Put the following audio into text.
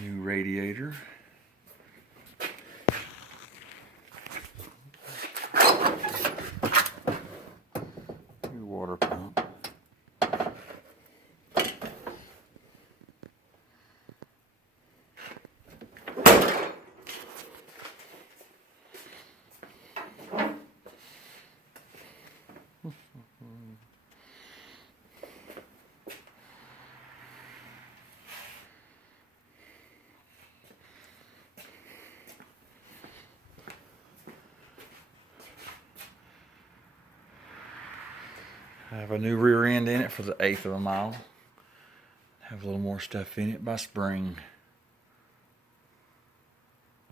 New radiator. New water pump. I have a new rear end in it for the 1/8 of a mile. Have a little more stuff in it by spring.